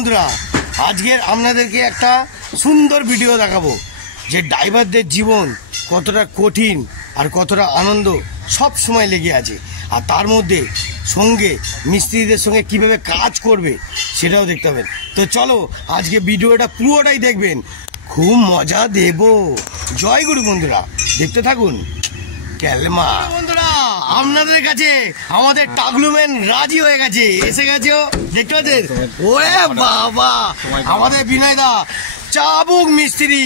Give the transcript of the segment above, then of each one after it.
বন্ধুরা, আজকের আপনাদেরকে একটা সুন্দর ভিডিও দেখাবো যে ড্রাইভারদের জীবন কতটা কঠিন আর কতটা আনন্দ সব সময় লেগে আছে, আর তার মধ্যে সঙ্গে মিস্ত্রিদের সঙ্গে কিভাবে কাজ করবে সেটাও দেখতে হবে। তো চলো আজকে ভিডিওটা পুরোটাই দেখবেন, খুব মজা দেব। জয় গুরু বন্ধুরা, দেখতে থাকুন। ক্যালমা বন্ধুরা, আপনাদের কাছে আমাদের টাগলুম্যান রাজি হয়ে গেছে, এসে গেছে, দেখতে পাচ্ছেন? ওরে বাবা, আমাদের বিনয় দা চাবুক মিস্ত্রি,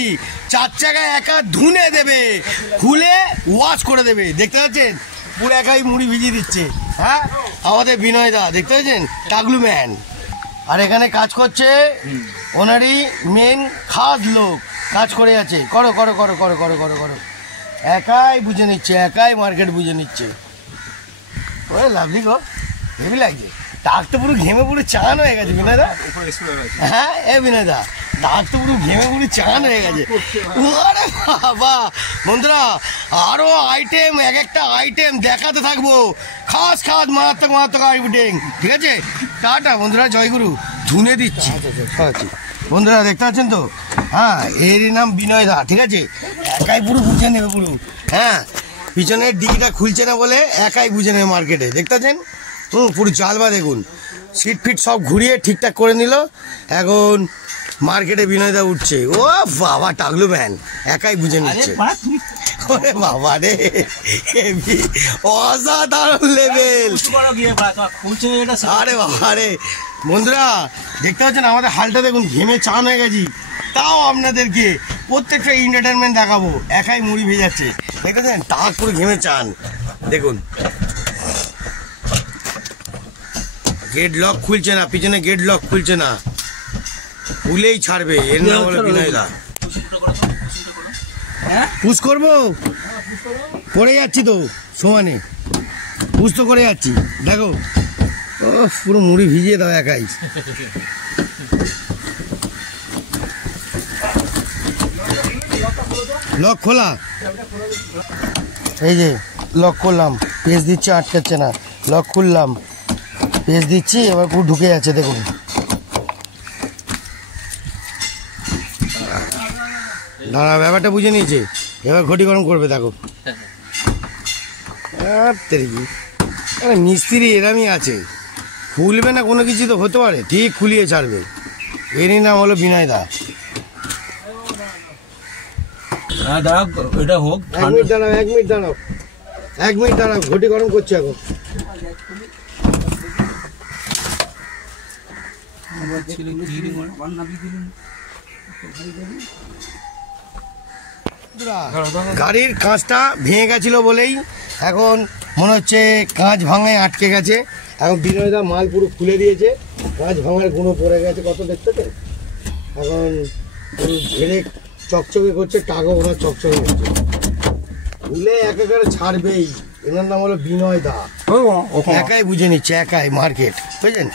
চার চাকায় একা ধুনে দেবে, খুলে ওয়াশ করে দেবে। দেখতে পাচ্ছেন পুরো একাই মুড়ি ভিজিয়ে দিচ্ছে। হ্যাঁ, আমাদের বিনয় দা দেখতে পাচ্ছেন, টাগলুম্যান। আর এখানে কাজ করছে ওনারই মেন খাস লোক, কাজ করে আছে। করো করো করো করো করো করো করো, একাই বুঝে নিচ্ছে, একাই মার্কেট বুঝে নিচ্ছে। ওরে লাভলি গো, হেভি লাগছে। দাগ তো পুরো ঘেমে পুরো চান হয়ে গেছে বিনয় দা। হ্যাঁ এ বিনয় দা, দাগ তো পুরো ঘেমে পুরো চান হয়ে গেছে। আরে বাবা বন্ধুরা, আরো আইটেম, এক একটা আইটেম দেখাতে থাকবো। খাস খাস মারাত্মক মারাত্মক আইটেম, ঠিক আছে? টাটা বন্ধুরা, জয়গুরু। ধুনে দিচ্ছি বন্ধুরা, দেখতে পাচ্ছেন তো? হ্যাঁ, এরই নাম বিনয় দা, ঠিক আছে? একাই পুরো বুঝে নেবে পুরো। হ্যাঁ, পিছনের ডিগিটা খুলছে না বলে একাই বুঝে নেবে মার্কেটে, দেখতে পাচ্ছেন? পুরো চালবা দেখুন, সিট ফিট সব ঘুরিয়ে ঠিকঠাক করে নিল। এখন মার্কেটে বিনয় দা উঠছে। ও বাবা, টাগলুম্যান একাই বুঝে নিচ্ছে। ওরে বাবা রে, অসাধারণ লেভেল। আরে বাবা রে বন্ধুরা, দেখতে পাচ্ছেন আমাদের হালটা দেখুন, ঘেমে চান হয়ে গেছি। তাও আপনাদেরকে প্রত্যেকটা এন্টারটেনমেন্ট দেখাবো। একাই মুড়ি ভেজাচ্ছে, দেখেছেন? টাক পুরো ঘেমে চান। দেখুন, গেট লক খুলছে না, পিছনে গেট লক খুলছে না, খুলেই ছাড়বে। এর নাম হলো বিনয় দা। পুশ করবো, করে যাচ্ছি তো সমানে, পুশ তো করে যাচ্ছি। দেখো, ও পুরো মুড়ি ভিজিয়ে দাও একাই। লক খোলা, এই যে লক করলাম, পেজ দিচ্ছি, আটকাচ্ছে না। লক খুললাম, পেজ দিচ্ছি, এবার পুরো ঢুকে যাচ্ছে। দেখুন, দাঁড়া, ব্যাপারটা বুঝে নিয়েছে। এবার ঘটি গরম করবে, দেখো। আরে মিস্ত্রি এরমই আছে, খুলবে না কোনো কিছু তো হতে পারে, ঠিক খুলিয়ে ছাড়বে। এরই নাম হলো বিনয় দা। এটা হোক, 1 মিনিট দাঁড়াও, 1 মিনিট দাঁড়াও, 1 মিনিট দাঁড়াও, ঘটি গরম করছে এখন। গাড়ির কাঁচটা ভেঙে গেছিল বলেই এখন মনে হচ্ছে কাঁচ ভাঙায় আটকে গেছে। এখন বিনয় দা মাল পুরো খুলে দিয়েছে, কাঁচ ভাঙার গুঁড়ো পড়ে গেছে কত, দেখতে তো? এখন পুরো ঝেড়ে চকচকে করছে, টাকা ওনার চকচকে করছে, খুলে একেবারে ছাড়বেই। এনার নাম হলো বিনয় দা, একাই বুঝে নিচ্ছে, একাই মার্কেট, বুঝলেন?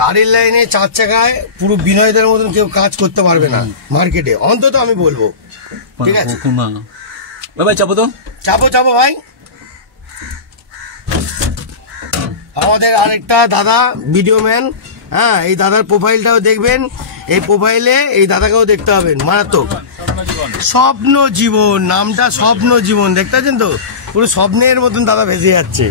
গাড়ির লাইনে চার চাকায় পুরো বিনয়দের মতন কেউ কাজ করতে পারবে না মার্কেটে, অন্তত আমি বলবো, ঠিক আছে? ভাই চাপো তো, চাপো চাপো ভাই। আমাদের আরেকটা দাদা ভিডিও ম্যান, হ্যাঁ, এই দাদার প্রোফাইলটাও দেখবেন। এই প্রোফাইলে এই দাদাকেও দেখতে হবেন, মারাত্মক। স্বপ্ন জীবন, নামটা স্বপ্ন জীবন, দেখতে পাচ্ছেন তো? পুরো স্বপ্নের মতন দাদা ভেসে যাচ্ছে।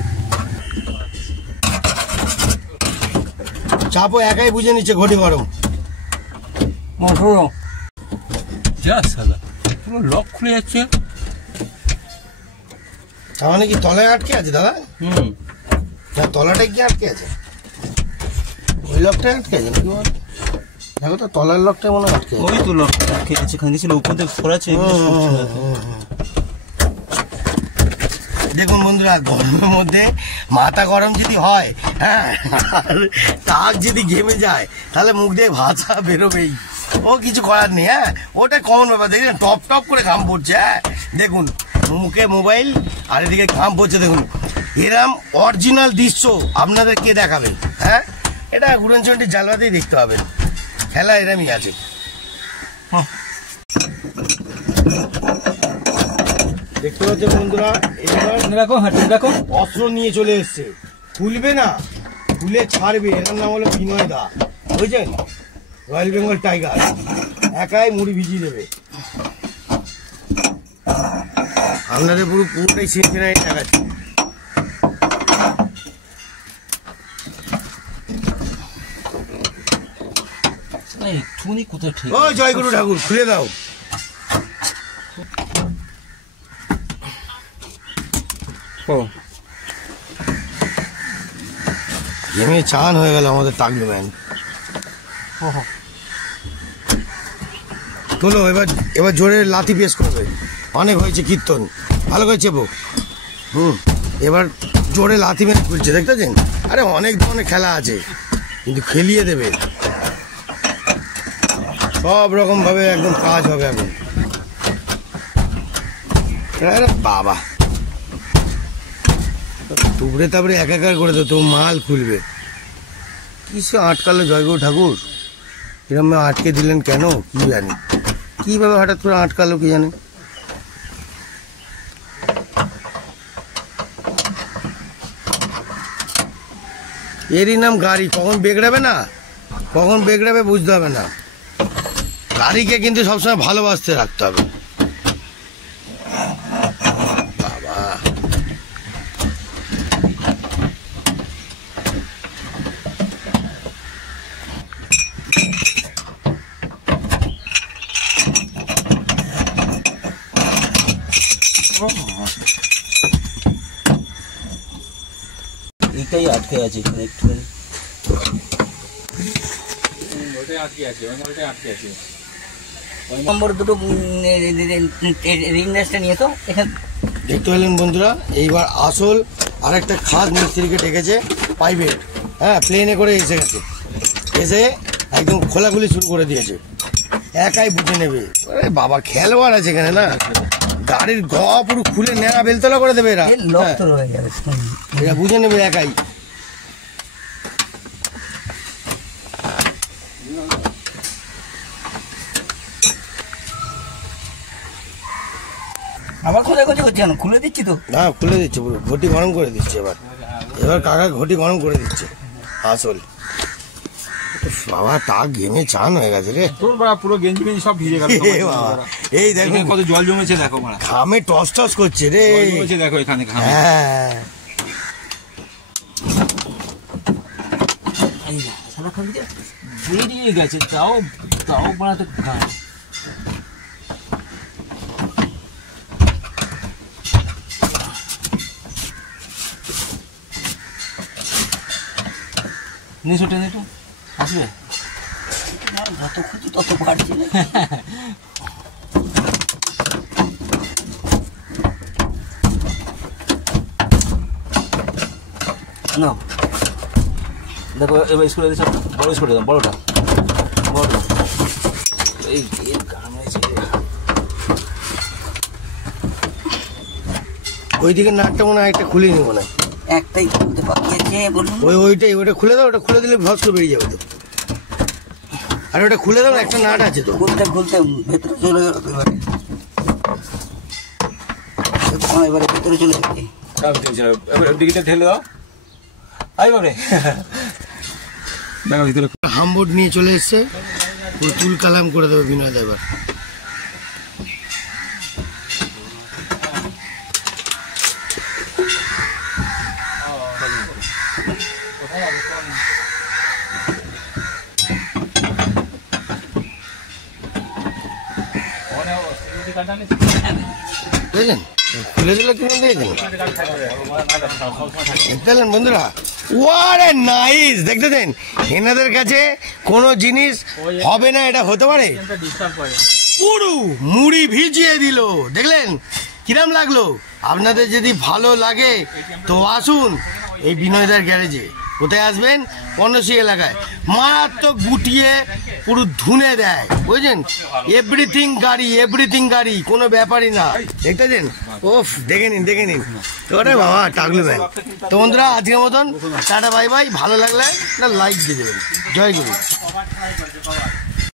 চাপো, একাই বুঝে নিচ্ছে, ঘটি গরম। লক খুলে যাচ্ছে, তার মানে কি তলায় আটকে আছে দাদা? তলাটাই কি আটকে আছে? ওই লকটাই আটকে আছে নাকি? দেখো তো, তলার লকটা মনে হয় আটকে আছে। ওই তো লক আটকে আছে, খাঙ্গিছিল উপর থেকে খোলাছে। দেখুন বন্ধুরা, গরমের মধ্যে মাথা গরম যদি হয়, হ্যাঁ, টাক যদি ঘেমে যায়, তাহলে মুখ দিয়ে ভাষা বেরোবেই। ও কিছু করার নেই। হ্যাঁ, ওটা কমন ব্যাপার। দেখবেন টপ টপ করে ঘাম পড়ছে। হ্যাঁ দেখুন, মুখে মোবাইল আর এদিকে ঘাম পড়ছে। দেখুন, এরম অরিজিনাল দৃশ্য আপনাদের কে দেখাবে? হ্যাঁ, এটা উড়ন চন্ডি জালবাতেই দেখতে হবে। খেলা এরমই আছে। দেখতে পাচ্ছেন বন্ধুরা, দেখো অস্ত্র নিয়ে চলে এসছে, খুলবে না, খুলে ছাড়বে। এর নাম হলো বিনয় দা। বুঝছেন, রয়্যাল বেঙ্গল টাইগার একাই মুড়ি ভিজিয়ে দেবে। আপনাদের পুরোটাই সিনসিনারি দেখাচ্ছে। একটুখানি কোথায় ঠিক ও জয়গুরু ঠাকুর, খুলে দাও। ঘেমে চান হয়ে গেল আমাদের টাকলু ম্যান। তোলো, এবার জোরে লাথি পেশ করবে। অনেক হয়েছে কীর্তন, ভালো করে চেপো। এবার জোরে লাথি মেরে খুলছে, দেখতেছেন? আরে অনেক ধরনের খেলা আছে, কিন্তু খেলিয়ে দেবে সব রকম ভাবে, একদম কাজ হবে এখন। আরে বাবা, টুকরে তারপরে একাকার করে তো মাল খুলবে। কিসে আটকালো জয়গুরু ঠাকুর? এরকম আটকে দিলেন কেন কি জানি, কিভাবে হঠাৎ করে আটকালো কি জানি। এরই নাম গাড়ি, কখন বেগড়াবে না, কখন বেগড়াবে বুঝতে হবে না। গাড়িকে কিন্তু সবসময় ভালোবাসতে রাখতে হবে। বাবা, এইটাই আটকে আছে এখানে একটুখানি। নম্বর দুটো রিংনেসটা নিয়ে তো এখানে দেখতে পেলেন বন্ধুরা, এইবার আসল আরেকটা খাস মিস্ত্রিকে ডেকেছে প্রাইভেট। হ্যাঁ, প্লেনে করে এসে গেছে, এসে একদম খোলাখুলি শুরু করে দিয়েছে, একাই বুঝে নেবে। আরে বাবা, খেলোয়াড় আছে এখানে না, গাড়ির গ পুরো খুলে নেড়া বেলতলা করে দেবে এরা। লোক হ্যাঁ, তো রয়ে যাবে, এরা বুঝে নেবে একাই। আবার খোঁজা খোঁজি করছি কেন? খুলে দিচ্ছি তো। না, খুলে দিচ্ছে পুরো, ঘটি গরম করে দিচ্ছে। এবার কাকা ঘটি গরম করে দিচ্ছে আসল। বাবা, টাক ঘেমে চান হয়ে গেছে রে। তোর বাবা পুরো গেঞ্জি গেঞ্জি সব ভিজে গেল। এ বাবা, এই দেখো কত জল জমেছে, দেখো মারা ঘামে টস টস করছে রে। জমেছে দেখো এখানে ঘামে। হ্যাঁ, সাদা খাবি যে? বেরিয়ে গেছে, তাও তাও বানাতে ঘাম। নিশো টেনে একটু আসবে। যত খুঁজি তত বাড়ছে। না দেখো, এবার স্কুলে দিচ্ছে, বড় স্কুলে দাও, বড়টা বড়টা। এই গান হয়েছে। ওইদিকে নাটটা মনে হয় একটা খুলে নি মনে হয়। একটাই খুলতে বাকি আছে বলুন। ওইটা খুলে দাও, ওটা খুলে দিলে ভস্ক বেরিয়ে যাবে তো। আর ওটা খুলে দাও, একটা নাট আছে তো। খুলতে খুলতে ভেতরে চলে গেল তো। এবারে ভেতরে চলে যাবে। এবার দিকে ঠেলে দাও। আই বাবরে, দেখো ভিতরে হামবোর্ড নিয়ে চলে এসছে, পুরো চুল কালাম করে দেবে বিনয় দা এবার। দেখলেন, খুলে দিলে কিনে দিয়েছেন। দেখলেন বন্ধুরা, ওয়ারে নাইস। দেখতেছেন, এনাদের কাছে কোনো জিনিস হবে না, এটা হতে পারে। পুরো মুড়ি ভিজিয়ে দিল, দেখলেন কিরাম লাগলো? আপনাদের যদি ভালো লাগে তো আসুন এই বিনয়দার গ্যারেজে। কোথায় আসবেন? পনসি এলাকায়। মারাত্মক গুটিয়ে পুরো ধুনে দেয়, বুঝলেন? এভরিথিং গাড়ি, কোনো ব্যাপারই না। দেখতেছেন? ওফ, দেখে নিন। ওরে বাবা, টাকলু ম্যান। তো বন্ধুরা, আজকের মতন টাটা বাই বাই। ভালো লাগলে একটা লাইক দিয়ে দেবেন। জয় গুরু।